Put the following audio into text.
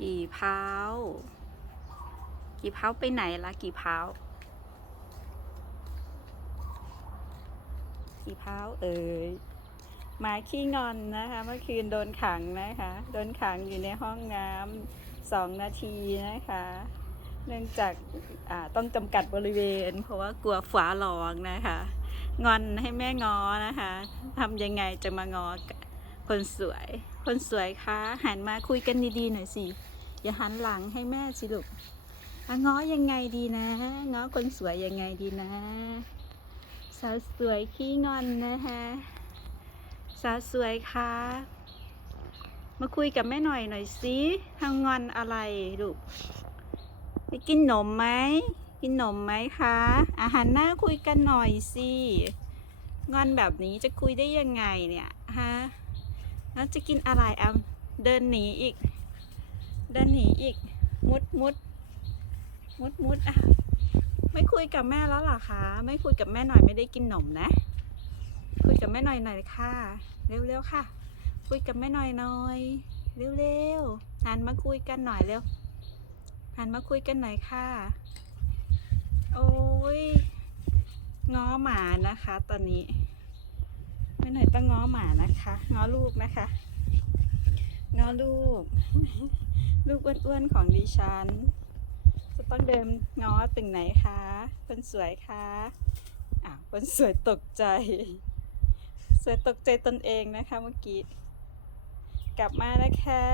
กี่เผากี่เผาไปไหนละกี่เผากี่เผาเอ่ยหมาขี้งอนนะคะ เมื่อคืนโดนขังนะคะ โดนขังอยู่ในห้องน้ำสองนาทีนะคะ เนื่องจากาต้องจำกัดบริเวณ เพราะว่ากลัวฝาหลองนะคะ งอนให้แม่งอนะคะทำยังไงจะมางอคนสวย คนสวยคะหันมาคุยกันดีๆหน่อยสิ อย่าหันหลังให้แม่สิลูกอะง้อยังไงดีนะ ง้อคนสวยยังไงดีนะ สาวสวยขี้งอนนะคะสาวสวยคะมาคุยกับแม่หน่อยหน่อยสิทำงอนอะไรลูกไปกินหนมไหมกินหนมไหมคะ อาหารหน้าคุยกันหน่อยสิงอนแบบนี้จะคุยได้ยังไงเนี่ยฮะแล้วจะกินอะไรเอาเดินหนีอีก เดินหนีอีก มุดมุดมุดมุดอะ ไม่คุยกับแม่แล้วหรอคะ ไม่คุยกับแม่หน่อยไม่ได้กินหนมนะ คุยกับแม่หน่อยหน่อยค่ะ เร็วๆค่ะ คุยกับแม่หน่อยหน่อย เร็วๆหันมาคุยกันหน่อยเร็วหันมาคุยกันหน่อยค่ะ โอ้ยง้อหมานะคะ ตอนนี้แม่หน่อยต้องง้อหมานะคะ ง้อลูกนะคะง้อลูก ลูกอ้วนๆของดิฉัน จะต้องเดินง้อตึงไหนคะคนสวยคะอะคนสวยตกใจ สวยตกใจตนเองนะคะเมื่อกี้ กลับมานะคะ